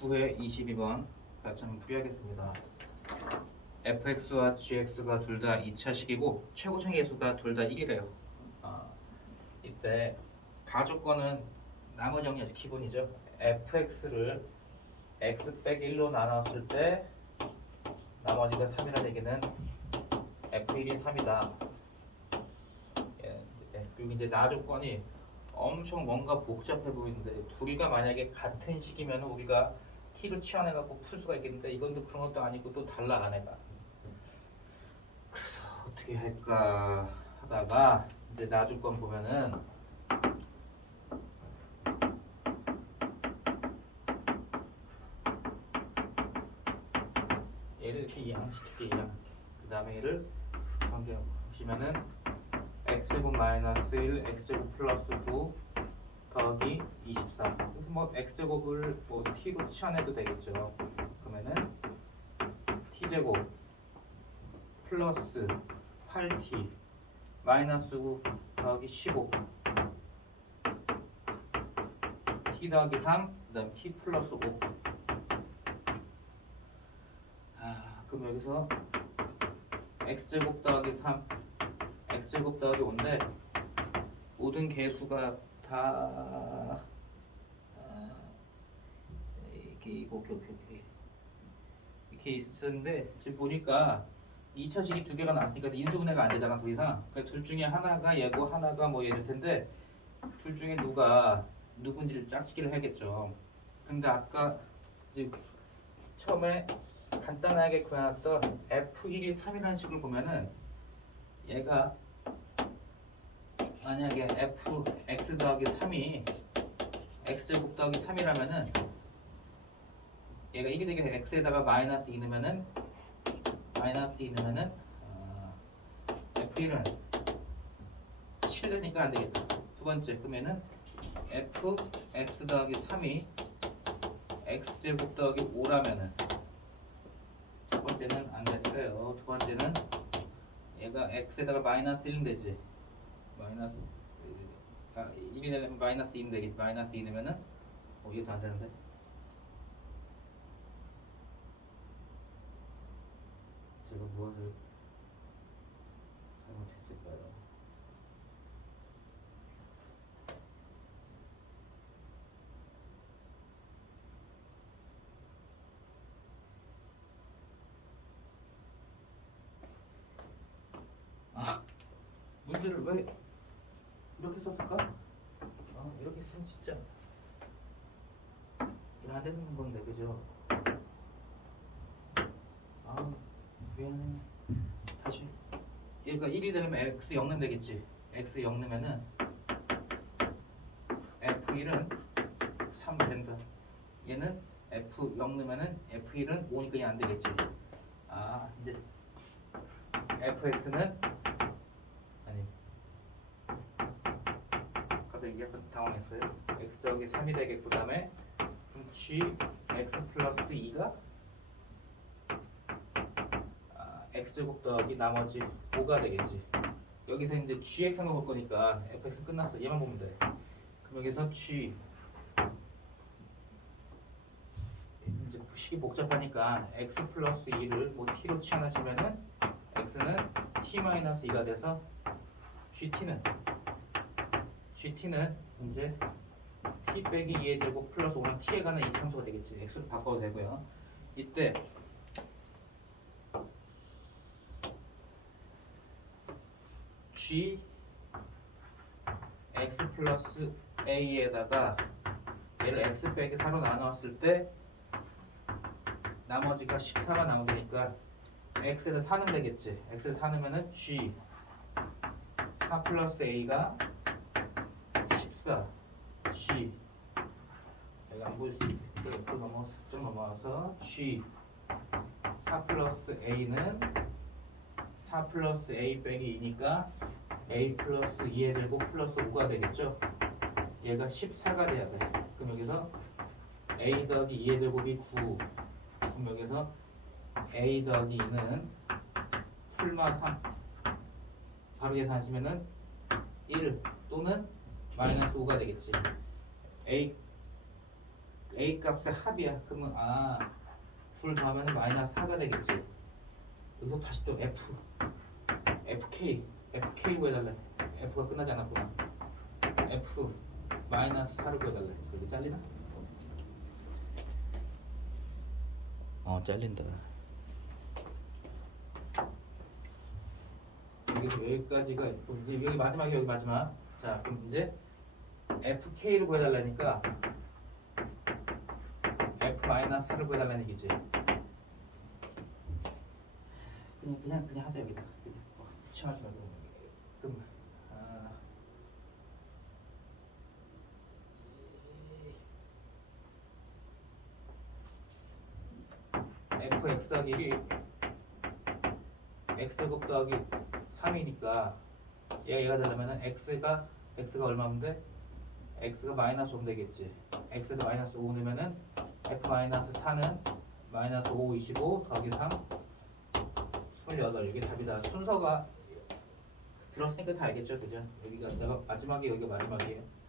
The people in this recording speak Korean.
9회 22번 같이 한번 풀이하겠습니다. fx와 gx가 둘 다 2차식이고 최고차의 개수가 둘 다 1이래요. 아, 이때 가족권은 나머지 정리 아주 기본이죠. fx를 x 빼기 1로 나눴을 때 나머지가 3이라는 얘기는 f1이 3이다. 예, 예, 그리고 이제 나조건이 엄청 뭔가 복잡해 보이는데 둘이가 만약에 같은 식이면 우리가 t를 치환해 갖고 풀 수가 있겠는데 이건 또 그런 것도 아니고 또 달라 안해가 그래서 어떻게 할까 하다가 이제 나조건 보면은 얘를 이렇게 양식시켜 양. 그 다음에 얘를 관계 보시면은 x제곱 마이너스 1, x제곱 플러스 9 더하기 24. 뭐 x제곱을 뭐 t로 치환해도 되겠죠. 그러면은 t제곱 플러스 8t 마이너스 9 더하기 15 t 더하기 3 그다음 t 플러스 5 아, 그럼 여기서 x제곱 더하기 3 x제곱 더하기 5인데 모든 개수가 다 아, 이거 오케이 오케이 오케이. 이렇게 있었는데 지금 보니까 2차 식이 두 개가 나왔으니까 인수분해가 안 되잖아 더 이상. 그러니까 둘 중에 하나가 얘고 하나가 뭐 얘일 텐데 둘 중에 누가 누군지를 짝짓기를 해야겠죠. 근데 아까 이제 처음에 간단하게 구해놨던 F1이 3이라는 식을 보면은 얘가 만약에 F x 더하기 3이 x제곱 더하기 3이라면은 얘가 1이 되게 x에다가 마이너스 2 넣으면은 마이너스 2 넣으면은 어, F1은 7 되니까 안 되겠다. 두 번째 그러면은 F x 더하기 3이 x제곱 더하기 5라면은 첫 번째는 안 됐어요. 두 번째는 얘가 x에다가 마이너스 1은 되지. 마이너스 아, 1이 되려면 마이너스 2는 되겠지. 마이너스 2 넣으면은 어, 이게 더안 되는데. 제가 무엇을 잘못했을까요? 아, 문제를 왜 이렇게 썼을까? 아, 이렇게 쓰면 진짜 일안 되는 건데, 그죠? 아, 다시. 얘가 1이 되려면 x 0 넣으면 되겠지. x 0 넣으면은 f1은 3 된다. 얘는 f 0 넣으면은 f1은 5니까 이안 되겠지. 아, 이제 fx는 아니 갑자기 약간 당황했어요. x 더하기 3이 되겠고 그 다음에 g x 플러스 2가 아, x제곱 더하기 나머지 5가 되겠지. 여기서 이제 gx만 볼 거니까 fx 끝났어. 얘만 보면 돼. 그럼 여기서 g 이제 식이 복잡하니까 x 플러스 2를 뭐 t로 치환하시면은 x는 t 마이너스 2가 돼서 gt는 gt는 이제 t 빼기 2의 제곱 플러스 5는 t에 관한 이차함수가 되겠지. x로 바꿔도 되고요. 이때 g x 플러스 a에다가 얘를 x 빼기 4로 나누었을 때 나머지가 14가 남으니까 x에다 4는 되겠지. x에 4 넣으면은 g. 4 플러스 a가 14 g. 여기 안 보일 수 있고 또 넘어서 좀 넘어와서 g. 4 플러스 a는 4 플러스 a 빼기 2니까 a 플러스 2의 제곱 플러스 5가 되겠죠. 얘가 14가 돼야 돼. 그럼 여기서 a 더하기 2의 제곱이 9. 그럼 여기서 a 더하기 2는 풀마 3 바로 계산하시면은 1 또는 마이너스 5가 되겠지 a A 값의 합이야. 그러면 아둘 더하면 마이너스 4가 되겠지. 여기서 다시 또 F FK FK 구해달래. F가 끝나지 않았구나. F 마이너스 4를 구해달래. 여기 잘리나? 어 잘린다. 여기서 여기까지가 이제 여기 마지막이 여기 마지막. 자 그럼 이제 FK를 구해달라니까 F 마이너스 4를 구해달라는 얘기지. 그냥 그냥 그냥 하자 여기다. 그냥 뭐, 붙여하지 말고. 그럼 아. fx 더하기 1 x 제곱 더하기 3이니까 얘가 얘가 되려면 x가 x가 얼마면 돼? x가 마이너스 5 되겠지. X에다 마이너스 5 넣으면은 f 마이너스 4는 마이너스 5 25 더하기 3 28 이게 답이다. 순서가 들었으니까 다 알겠죠 그죠? 여기가 내가 마지막에 여기가 마지막이에요